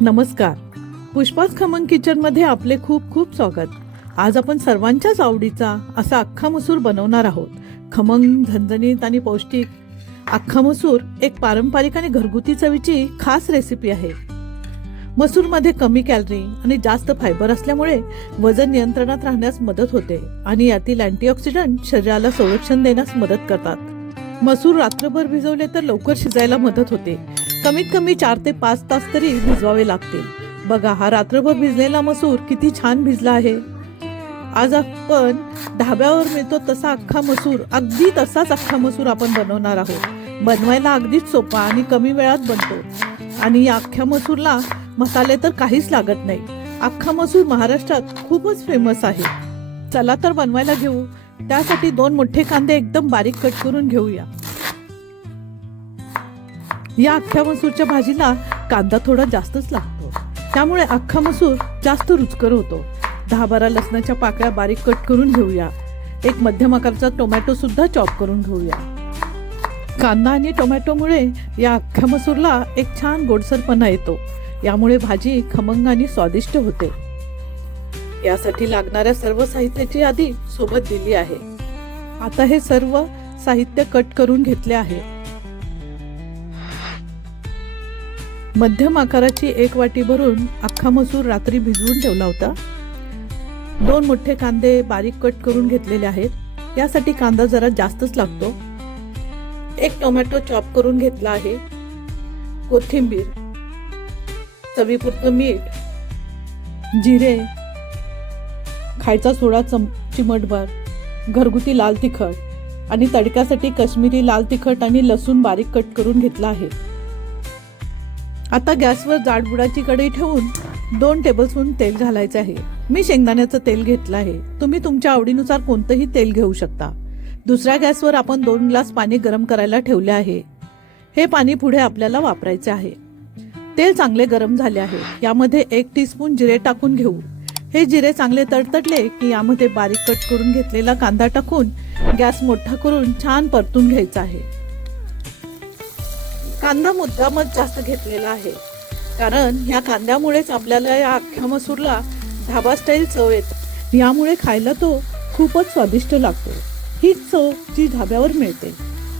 नमस्कार. पुष्पाच खमंग किचनमध्ये आपले खूप खूप स्वागत. आज आपण सर्वांच्याच आवडीचा असा अख्खा मसूर बनवणार आहोत. खमंग, झणझणीत आणि पौष्टिक अख्खा मसूर एक पारंपरिक आणि घरगुती चवीची खास रेसिपी आहे. मसूरमध्ये कमी कॅलरी आणि जास्त फायबर असल्यामुळे वजन नियंत्रणात राहण्यास मदत होते आणि यातील अँटीऑक्सिडंट शरीराला संरक्षण देण्यास मदत करतात. मसूर रात्रभर भिजवले तर लवकर शिजायला मदत होते. कमीत कमी 4 ते 5 तास तरी भिजवावे लागतील. बघा, हा रात्रभर भिजलेला मसूर किती छान भिजला आहे. आज आपण ढाब्यावर मिळतो तसा अख्खा मसूर, अगदी तसाच अख्खा मसूर आपण बनवणार आहोत. बनवायला अगदीच सोपा आणि कमी वेळात बनतो आणि या अख्ख्या मसूरला मसाले तर काहीच लागत नाही. अख्खा मसूर महाराष्ट्रात खूपच फेमस आहे. चला तर बनवायला घेऊ. त्यासाठी 2 मोठे कांदे एकदम बारीक कट करून घेऊया. या अख्ख्या मसूरच्या भाजीला कांदा थोडा जास्तच लागतो, त्यामुळे अख्खा मसूर जास्त रुचकर होतो. 10-12 लसणाच्या पाकळ्या बारीक कट करून घेऊया. एक मध्यम आकाराचा टोमॅटो सुद्धा चॉप करून घेऊया. कांदा आणि टोमॅटोमुळे या अख्ख्या मसूरला एक छान गोडसरपणा येतो. यामुळे भाजी खमंग आणि स्वादिष्ट होते. यासाठी लागणाऱ्या सर्व साहित्याची यादी सोबत दिली आहे. आता हे सर्व साहित्य कट करून घेतले आहे. मध्यम आकाराची 1 वाटी भरून अख्खा मसूर रात्री भिजवून ठेवला होता. 2 मोठे कांदे बारीक कट करून घेतलेले आहेत. यासाठी कांदा जरा जास्तच लागतो. 1 टोमॅटो चॉप करून घेतला आहे. कोथिंबीर, चवीपुरतं मीठ, जिरे, खायचा सोडा चिमटभर, घरगुती लाल तिखट आणि तडक्यासाठी काश्मीरी लाल तिखट आणि लसूण बारीक कट करून घेतला आहे. आता गॅसवर जाडबुडाची कढई ठेवून 2 टेबलस्पून तेल घालायचे आहे. मी शेंगदाण्याचं तेल घेतलं आहे. तुम्ही तुमच्या आवडीनुसार कोणतंही तेल घेऊ शकता. दुसऱ्या गॅसवर आपण 2 ग्लास पाणी गरम करायला ठेवले आहे. हे पाणी पुढे आपल्याला वापरायचे आहे. तेल चांगले गरम झाले आहे. यामध्ये 1 टीस्पून जिरे टाकून घेऊ. हे जिरे चांगले तडतडले की यामध्ये बारीक कट करून घेतलेला कांदा टाकून गॅस मोठा करून छान परतून घ्यायचा आहे. कांदा मुद्दामच जास्त घेतलेला आहे, कारण ह्या कांद्यामुळेच आपल्याला या अख्ख्या मसूरला ढाबा स्टाईल चव येते. यामुळे खायला तो खूपच स्वादिष्ट लागतो. हीच चव जी ढाब्यावर मिळते.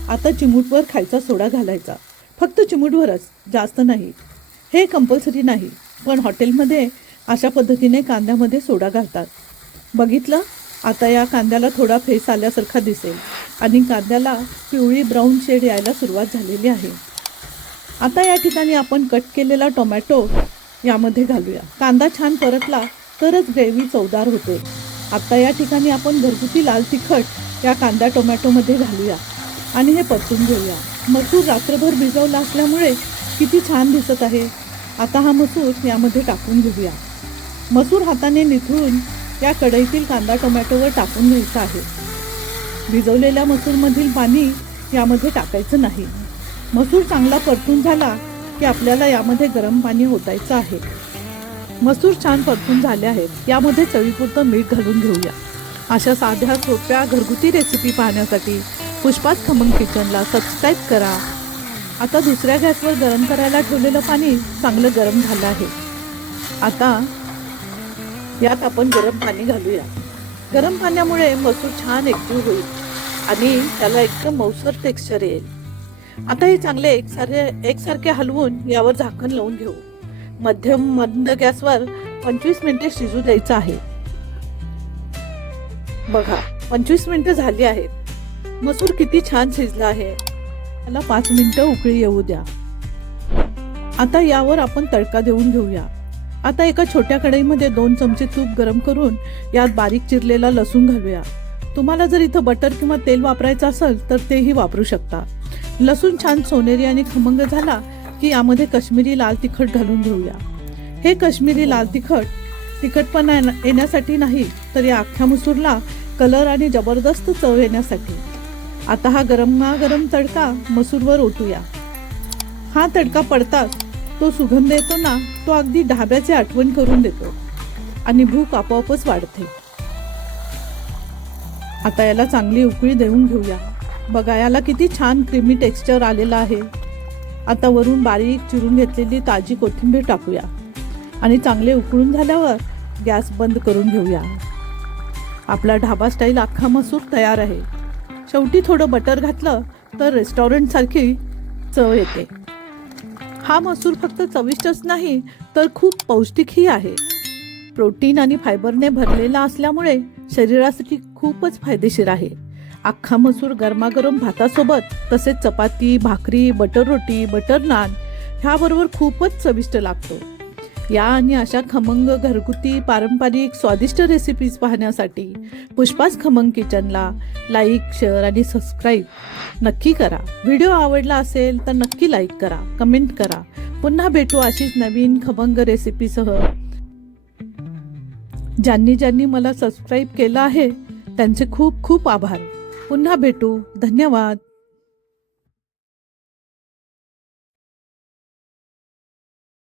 आता चिमूटभर खायचा सोडा घालायचा. फक्त चिमूटभरच, जास्त नाही. हे कंपल्सरी नाही, पण हॉटेलमध्ये अशा पद्धतीने कांद्यामध्ये सोडा घालतात. बघितलं? आता या कांद्याला थोडा फेस आल्यासारखा दिसेल आणि कांद्याला पिवळी ब्राऊन शेड यायला सुरुवात झालेली आहे. आता या ठिकाणी आपण कट केलेला टोमॅटो यामध्ये घालूया. कांदा छान परतला तरच ग्रेव्ही चवदार होते. आता या ठिकाणी आपण घरगुती लाल तिखट या कांदा टोमॅटोमध्ये घालूया आणि हे परतून घेऊया. मसूर रात्रभर भिजवला असल्यामुळे किती छान दिसत आहे. आता हा मसूर यामध्ये टाकून घेऊया. मसूर हाताने निथळून या कढईतील कांदा टोमॅटोवर टाकून घ्यायचा आहे. भिजवलेल्या मसूरमधील पाणी यामध्ये टाकायचं नाही. मसूर चांगला परतून झाला की आपल्याला यामध्ये गरम पाणी ओतायचं आहे. मसूर छान परतून झाले आहेत. यामध्ये चवीपुरतं मीठ घालून घेऊया. अशा साध्या सोप्या घरगुती रेसिपी पाहण्यासाठी पुष्पाच खमंग किचनला सबस्क्राईब करा. आता दुसऱ्या गॅसवर गरम करायला ठेवलेलं पाणी चांगलं गरम झालं आहे. आता यात आपण गरम पाणी घालूया. गरम पाण्यामुळे मसूर छान एकजीव होईल आणि त्याला एकदम मऊसर टेक्स्चर येईल. आता हे चांगले एकसारखे हलवून यावर झाकण लावून घेऊ. मध्यम मंद गॅसवर 25 मिनिटे शिजू द्यायचं आहे. बघा, 25 मिनिटं झाली आहेत. मसूर किती छान शिजला आहे. त्याला 5 मिनिटं उकळी येऊ द्या. आता यावर आपण तडका देऊन घेऊया. आता एका छोट्या कढईमध्ये 2 चमचे तूप गरम करून यात बारीक चिरलेला लसूण घालूया. तुम्हाला जर इथं बटर किंवा तेल वापरायचं असेल तर तेही वापरू शकता. लसूण छान सोनेरी आणि खमंग झाला की यामध्ये काश्मीरी लाल तिखट घालून घेऊया. हे काश्मीरी लाल तिखटपणा येण्यासाठी नाही, तर या अख्ख्या मसूरला कलर आणि जबरदस्त चव येण्यासाठी. आता हा गरम तडका मसूरवर ओतूया. हा तडका पडताच तो सुगंध येतो ना, तो अगदी ढाब्याची आठवण करून देतो आणि भूक आपोआपच वाढते. आता याला चांगली उकळी देऊन घेऊया. बघा, याला किती छान क्रीमी टेक्स्चर आलेलं आहे. आता वरून बारीक चिरून घेतलेली ताजी कोथिंबीर टाकूया. आणि चांगले उकळून झाल्यावर गॅस बंद करून घेऊया. आपला ढाबा स्टाईल अख्खा मसूर तयार आहे. शेवटी थोडं बटर घातलं तर रेस्टॉरंटसारखी चव येते. हा मसूर फक्त चविष्टच नाही तर खूप पौष्टिकही आहे. प्रोटीन आणि फायबरने भरलेला असल्यामुळे शरीरासाठी खूपच फायदेशीर आहे. अख्खा मसूर गरमागरम भातासोबत तसेच चपाती, भाकरी, बटर रोटी, बटर नान ह्याबरोबर खूपच चविष्ट लागतो. या आणि अशा खमंग घरगुती पारंपरिक स्वादिष्ट रेसिपीज पाहण्यासाठी पुष्पास खमंग किचनला लाईक, शेअर आणि सबस्क्राईब नक्की करा. व्हिडिओ आवडला असेल तर नक्की लाईक करा, कमेंट करा. पुन्हा भेटू अशीच नवीन खमंग रेसिपीसह. ज्यांनी मला सबस्क्राईब केलं आहे त्यांचे खूप खूप आभार. पुन्हा भेटू. धन्यवाद.